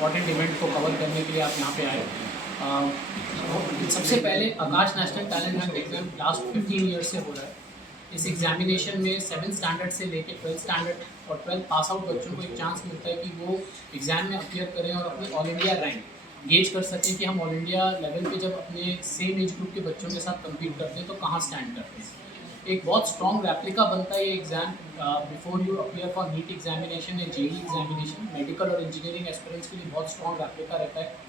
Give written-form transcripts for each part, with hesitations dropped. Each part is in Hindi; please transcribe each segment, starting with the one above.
इम्पॉर्टेंट इवेंट को कवर करने के लिए आप यहाँ पे आए। सबसे पहले Aakash national talent hunt exam last 15 year से हो रहा है। इस एग्जामिनेशन में 7th स्टैंडर्ड से लेके 12th स्टैंडर्ड और 12th पास आउट बच्चों को एक चांस मिलता है कि वो एग्ज़ाम में अपीयर करें और अपनी ऑल इंडिया रैंक गेज कर सकें कि हम ऑल इंडिया लेवल पे जब अपने सेम एज ग्रुप के बच्चों के साथ कम्पीट करते हैं तो कहाँ स्टैंड करते हैं। एक बहुत स्ट्रॉन्ग रेप्लिका बनता है ये exam before you appear for NEET examination या जेई एग्जामिनेशन। मेडिकल और इंजीनियरिंग एस्पिरेंट्स के लिए बहुत स्ट्रॉन्ग रेप्लिका रहता है।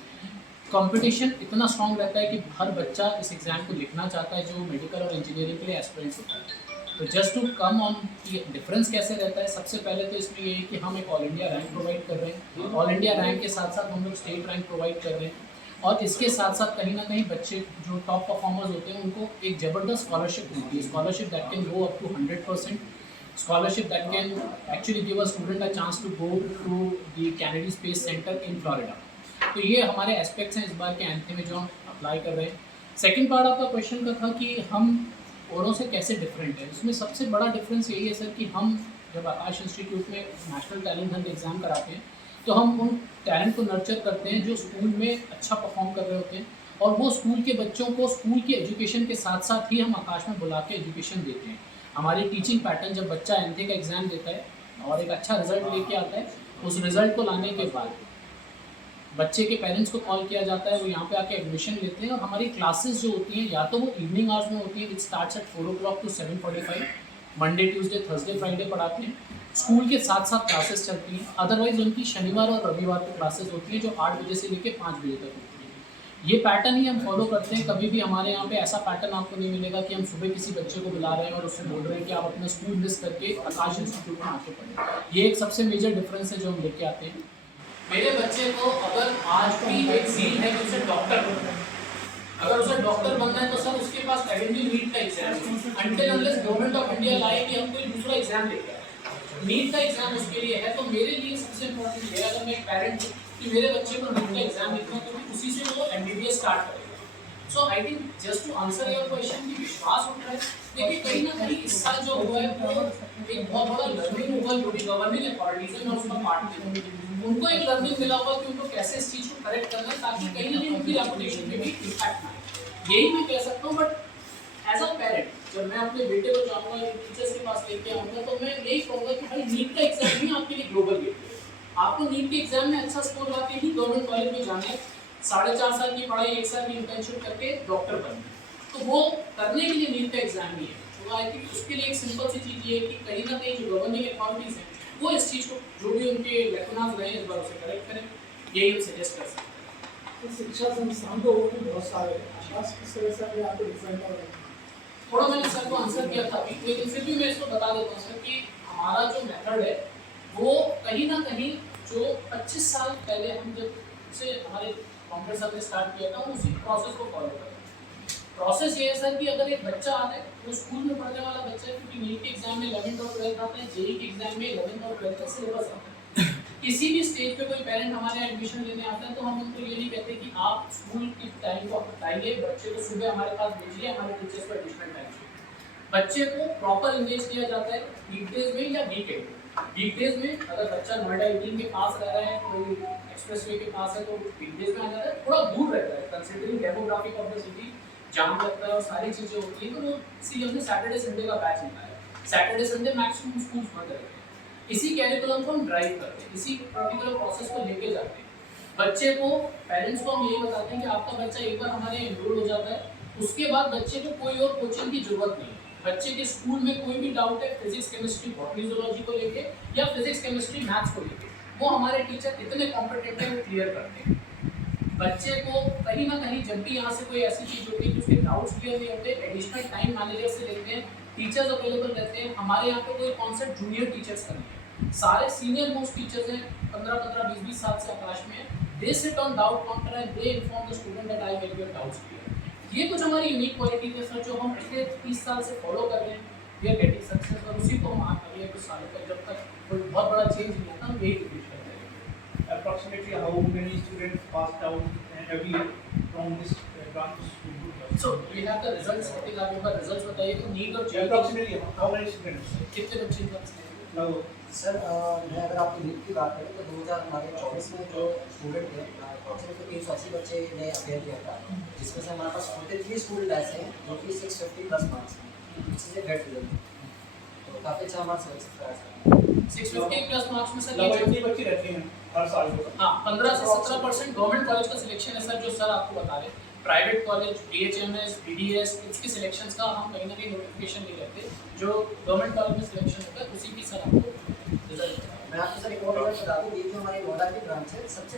कंपटीशन इतना स्ट्रॉन्ग रहता है कि हर बच्चा इस एग्ज़ाम को लिखना चाहता है जो मेडिकल और इंजीनियरिंग के लिए एस्पिरेंट्स होता है। तो जस्ट टू कम ऑन कि डिफरेंस कैसे रहता है, सबसे पहले तो इसमें ये है कि हम एक ऑल इंडिया रैंक प्रोवाइड कर रहे हैं। ऑल इंडिया रैंक के साथ साथ हम लोग स्टेट रैंक प्रोवाइड कर रहे हैं और इसके साथ साथ कहीं ना कहीं बच्चे जो टॉप परफॉर्मर्स होते हैं उनको एक ज़बरदस्त स्कॉलरशिप मिलती है। Scholarship that can go up to 100%, scholarship that can actually give a student a chance to go to the Kennedy Space Center in Florida. तो ये हमारे एस्पेक्ट्स हैं इस बार के एंथी में जो हम अप्लाई कर रहे हैं। सेकेंड पार्ट आपका क्वेश्चन का था कि हम औरों से कैसे डिफरेंट है। इसमें सबसे बड़ा डिफरेंस यही है सर कि हम जब आकाश इंस्टीट्यूट में नेशनल टैलेंट हंट एग्ज़ाम कराते हैं तो हम उन टैलेंट को नर्चर करते हैं जो स्कूल में अच्छा परफॉर्म कर रहे होते हैं और वो स्कूल के बच्चों को स्कूल की एजुकेशन के साथ साथ ही हम आकाश में बुला के एजुकेशन देते हैं। हमारी टीचिंग पैटर्न जब बच्चा एंथी का एग्ज़ाम देता है और एक अच्छा रिजल्ट लेके आता है, उस रिज़ल्ट को लाने के बाद बच्चे के पेरेंट्स को कॉल किया जाता है, वो यहाँ पे आके एडमिशन लेते हैं और हमारी क्लासेस जो होती हैं या तो वो इवनिंग आवर्स में होती है, which starts at 4 o'clock to 7:45, Monday Tuesday Thursday Friday पढ़ाते हैं। स्कूल के साथ साथ क्लासेस चलती हैं, अदरवाइज उनकी शनिवार और रविवार को क्लासेस होती हैं जो 8 बजे से लेकर 5 बजे तक होती हैं। ये पैटर्न ही हम फॉलो करते हैं। कभी भी हमारे यहाँ पे ऐसा पैटर्न आपको नहीं मिलेगा कि हम सुबह किसी बच्चे को बुला रहे हैं और उससे बोल रहे हैं कि आप अपना स्कूल मिस करके आकाश इंस्टीट्यूट में आके पढ़ें। ये एक सबसे मेजर डिफरेंस है जो हम लेके आते हैं। मेरे बच्चे को अगर आज भी एक सील है कि उसे डॉक्टर बनना है, अगर उसे डॉक्टर बनना है तो सर उसके पास एकेडमी नीट का एग्जाम है। Until unless government of India लाए कि हम कोई दूसरा एग्जाम लेकर आए, नीट का एग्जाम उसके लिए है। तो मेरे लिए सबसे इम्पोर्टेंट है अगर मैं एक पेरेंट हूँ कि मेरे बच्चे को नीट का एग्जाम लिखना है तो उसी से वो MBBS स्टार्ट करेगा। So I think just to answer your question की विश्वास उठ रहा है। देखिए कहीं ना कहीं इस साल जो हुआ है वो एक बहुत बड़ा लर्निंग हुआ है गवर्निंग अथॉरिटीज में उसका पार्ट थे, उनको एक लर्निंग मिला हुआ कि उनको कैसे इस चीज़ को करेक्ट करना है ताकि कहीं ना कहीं उनकी रेपुटेशन में भी इम्पैक्ट ना आए। यही मैं कह सकता हूँ। बट एज अ पेरेंट जब मैं अपने बेटे को जाऊँगा या टीचर्स के पास लेके आऊँगा तो मैं यही कहूँगा कि भाई नीट का एग्जाम ही आपके लिए ग्लोबल गेट है। आपको नीट के एग्जाम में अच्छा स्कोर ला के ही गवर्नमेंट कॉलेज में जाना है, 4.5 साल की पढ़ाई 1 साल की इंटर्नशिप करके डॉक्टर बनना है, तो वो करने के लिए नीट का एग्जाम ही है। तो आई थिंक उसके लिए एक सिंपल सी चीज़ ये है कि कहीं ना कहीं जो गवर्निंग अथॉरिटीज़ हैं वो इस चीज़ को जो भी उनके लेकुनाज रहे इस बार उसे करेक्ट करें, यही हम सजेस्ट कर सकते हैं। तो शिक्षा संस्थान तो और भी बहुत सारे आकाश किस तरह से भी आपको डिफरेंट हो रहा है। थोड़ा मैंने सर को आंसर किया था अभी, लेकिन फिर भी मैं इसको बता देता हूँ सर कि हमारा जो मेथड है वो कहीं ना कहीं जो 25 साल पहले हम जब से हमारे कांग्रेस सर ने स्टार्ट किया था उसी प्रोसेस को फॉलो करते हैं। प्रोसेस ये है सर कि अगर एक बच्चा आता है वो स्कूल में पढ़ने वाला बच्चा है, क्योंकि नीट के एग्जाम में 11th और 12th आते हैं, जेई के एग्जाम में 11th और 12th का सिलेबस आता है। किसी भी स्टेज पे कोई पेरेंट हमारे यहाँ एडमिशन लेने आता है तो हम उनको ये नहीं कहते कि आप स्कूल की टाइम को हटाइए, बच्चे को सुबह हमारे पास भेजिए, हमारे टीचर्स को एडिशनल टाइम चाहिए। बच्चे को प्रॉपर इंगेज किया जाता है वीकडेज में या वीकेंड। वीकडेज में अगर बच्चा नोएडा 18 के पास रह रहा है, कोई एक्सप्रेसवे के पास है तो वीकडेज में आ जाता है। थोड़ा दूर रहता है considering demographic of the city, जाम लगता है और सारी चीज़ें होती हैं, तो वो इसी हमने सैटरडे संडे का बैच निकाला है। सैटरडे संडे मैक्सिमम स्कूल्स बंद रहते हैं। इसी कैरिकुलम को हम ड्राइव करते हैं, इसी पर्टिकुलर प्रोसेस को लेके जाते हैं। बच्चे को पेरेंट्स को हम यही बताते हैं कि आपका बच्चा एक बार हमारे एनरोल हो जाता है, उसके बाद बच्चे को कोई और कोचिंग की जरूरत नहीं है। बच्चे के स्कूल में कोई भी डाउट है फिजिक्स केमिस्ट्री बॉटनी जूलॉजी को लेके या फिजिक्स केमिस्ट्री मैथ्स को लेके, वो हमारे टीचर इतने कॉम्पिटेंट हैं वो क्लियर करते हैं। बच्चे को कहीं ना कहीं जब भी यहाँ से कोई ऐसी चीज़ होती है कि उसके डाउट्स क्लियर नहीं होते, एडिशनल टाइम मैनेजर से लेते हैं, टीचर्स अवेलेबल रहते हैं। हमारे यहाँ पे कोई कॉन्सेप्ट जूनियर टीचर्स का नहीं है, सारे सीनियर मोस्ट टीचर्स हैं, 15-15, 20-20 साल से आकाश में। They sit on doubt counter and they inform the student that I make your doubts clear. ये कुछ हमारी यूनिक क्वालिटी है सर जो हम पिछले 30 साल से फॉलो कर रहे हैं। वी आर गेटिंग सक्सेस और उसी को हम अगले कुछ सालों तक जब तक कोई बहुत बड़ा चेंज नहीं आता हम यही कोशिश करते हैं। Approximately how many students passed out every year from this branch school? So we have the results. I think आप एक बार results बताइए तो नीट और JEE Approximately how many students? कितने बच्चे पास हैं? मतलब सर मैं अगर आपकी नीट की बात करें तो 2024 में जो स्टूडेंट थे अप्रॉक्सीमेटली 380 बच्चे ने अपेयर किया था, जिसमें से हमारे पास 43 स्टूडेंट ऐसे हैं जो कि 650 प्लस मार्क्स हैं, which is a great result। तो काफ़ी अच्छा हमारा सिलेक्शन रहा है। 650 प्लस मार्क्स में सर ये लगभग इतनी बच्चे रहते हैं हर साल को। हाँ 15 से 17% गवर्नमेंट कॉलेज का सिलेक्शन है सर, जो सर आपको बता रहे। प्राइवेट कॉलेज DHMS BDS इसके सिलेक्शंस का हम कहीं ना कहीं नोटिफिकेशन नहीं करते, जो गवर्नमेंट कॉलेज में सिलेक्शन होता है उसी की सर आपको रिजल्ट। मैं आपको सर एक और रिजल्ट बता दूँ, ये जो हमारी नोएडा की ब्रांच है सबसे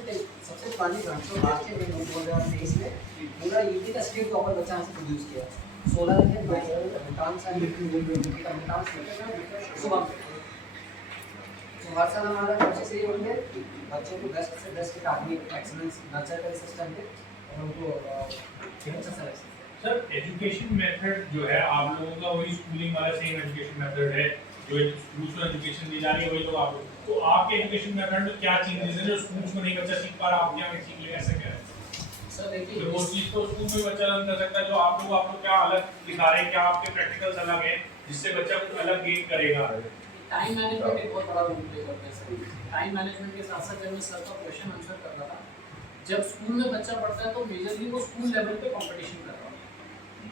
पुरानी ब्रांच है। लास्ट ईयर 2023 में पूरा यूपी का स्टेट टॉपर बच्चा यहाँ से प्रोड्यूस किया 16 सुबह। तो हर साल हमारा कोशिश यही होती है कि बच्चों को बेस्ट से बेस्ट एकेडमिक एक्सीलेंस नर्चर करें सिस्टम पे और उनको अच्छा सिलेक्शन। सर एजुकेशन मेथड जो है आप लोगों का वही स्कूलिंग वाला सेम एजुकेशन मेथड है, जो स्कूल्स में एजुकेशन दी जा रही है वही लोग आप लोग, तो आपके एजुकेशन मेथड में क्या चेंजेस हैं जो स्कूल्स में नहीं बच्चा सीख पा रहा, आप क्या सीख लेगा, ऐसा क्या है? सर देखिए तो वो चीज़ तो स्कूल में बच्चा लर्न कर सकता है, जो आप लोग क्या अलग दिखा रहे हैं, क्या आपके प्रैक्टिकल्स अलग हैं जिससे बच्चा कुछ अलग गेन करेगा? टाइम मैनेजमेंट एक बहुत बड़ा रोल प्ले करता है सर। टाइम मैनेजमेंट के साथ साथ जब मैं सर का क्वेश्चन आंसर कर रहा था, जब स्कूल में बच्चा पढ़ता है तो मेजरली वो स्कूल लेवल पे कंपटीशन कर रहा है।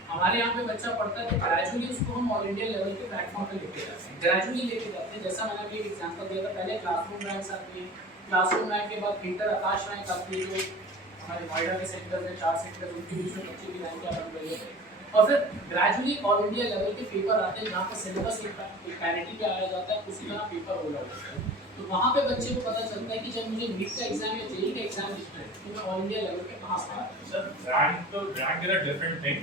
हमारे यहाँ पे बच्चा पढ़ता है तो ग्रेजुअली उसको हम ऑल इंडिया लेवल के प्लेटफॉर्म पे लेके जाते हैं, ग्रेजुअली लेके जाते हैं। जैसा मैंने अभी एग्जांपल दिया था, पहले क्लासरूम रैंक्स आती है, क्लासरूम रैंक के बाद इंटर आकाश रैंक आती है, जो हमारे नोएडा के सेक्टर में 4 सेक्टर उनके बीच में बच्चे की रैंक क्या बन रही है, और फिर ग्रेजुअली ऑल इंडिया लेवल के पेपर आते हैं जहाँ पर सिलेबस एक पैरिटी पे आया जाता है, उसी तरह पेपर हो जाता है। तो वहाँ पे बच्चे को पता चलता है कि जब मुझे नीट का एग्जाम या जेईई का एग्जाम लिखना है तो मैं ऑल इंडिया लेवल पे कहाँ से आ रहा sir rank is a different thing.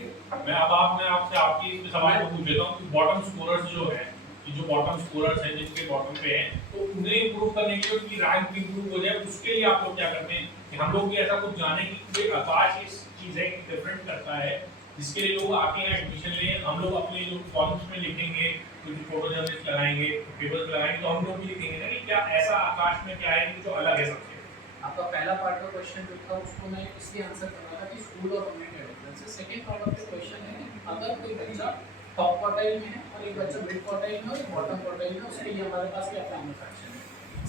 मैं आपसे आपकी इस सवाल को पूछ लेता हूँ कि बॉटम स्कोरर्स जो है, कि जो बॉटम स्कोरर्स हैं जिनके बॉटम पे हैं, तो उन्हें इंप्रूव करने के लिए उनकी रैंक इंप्रूव हो जाए, उसके लिए आप लोग क्या करते हैं कि हम लोग भी ऐसा कुछ जाने कि कोई आकाश इस चीज़ है डिफरेंट करता है जिसके लिए लोग आके यहाँ एडमिशन लें, हम लोग अपने जो कॉलम्स में लिखेंगे, कुछ फोटो जर्नलिस्ट लगाएंगे, पेपर्स लगाएंगे, तो हम लोग भी लिखेंगे ना कि क्या ऐसा आकाश में क्या है कि जो अलग है सबसे। आपका पहला पार्ट का क्वेश्चन जो था उसको मैं इसलिए आंसर कर रहा था कि स्कूल और गवर्नमेंट का डिफरेंस है। Second part of the question है अगर कोई बच्चा टॉप क्वार्टाइल में है और एक बच्चा मिड क्वार्टाइल में और एक बॉटम क्वार्टाइल में, उसके लिए हमारे पास क्या प्लान ऑफ एक्शन है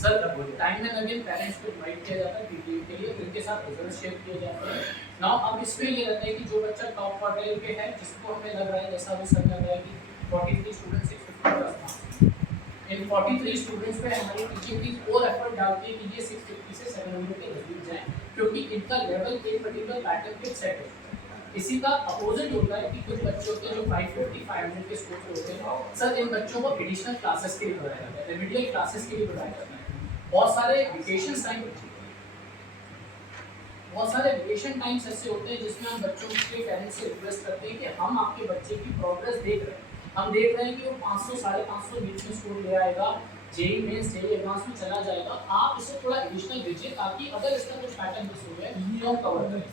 sir? Time and again parents को इनवाइट किया जाता है पीटीए के लिए, उनके साथ रिजल्ट शेयर किए जाते हैं। नाउ अब इसमें ये रहता है कि जो बच्चा टॉप क्वार्टाइल पे है, जिसको हमें लग रहा है जैसा अभी सर ने बताया कि 43 स्टूडेंट्स 650 प्लस मार्क्स, इन 43 स्टूडेंट्स पे हमारी टीचिंग टीम और एफर्ट डालती है कि ये 650 से 700 के नजदीक जाएं, क्योंकि इनका लेवल एक पर्टिकुलर पैटर्न पे सेट होता है। इसी का अपोजिट होता है कि कुछ बच्चे होते हैं जो 550 500 के स्कोर पे होते हैं, सर इन बच्चों को एडिशनल क्लासेस के लिए पढ़ाया जाता है, रेमेडियल क्लासेस के लिए पढ़ाया जाता है। बहुत सारे वेकेशन टाइम्स ऐसे होते हैं जिसमें हम बच्चों के पेरेंट्स से रिक्वेस्ट करते हैं कि हम आपके बच्चे की प्रोग्रेस देख रहे हैं, हम देख रहे हैं कि वो 500 550 बीच में स्कोर ले आएगा, जेईई मेंस जेईई एडवांस में चला जाएगा, आप इसे थोड़ा एडिशनल दीजिए ताकि अगर इसका कुछ पैटर्न मिस हो गया तो हम कवर करें।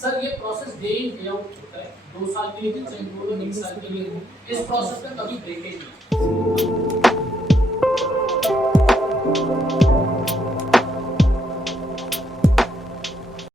सर ये process day in day out होता है, 2 साल के लिए, 2 साल के लिए, इस प्रोसेस में कभी ब्रेकेज नहीं।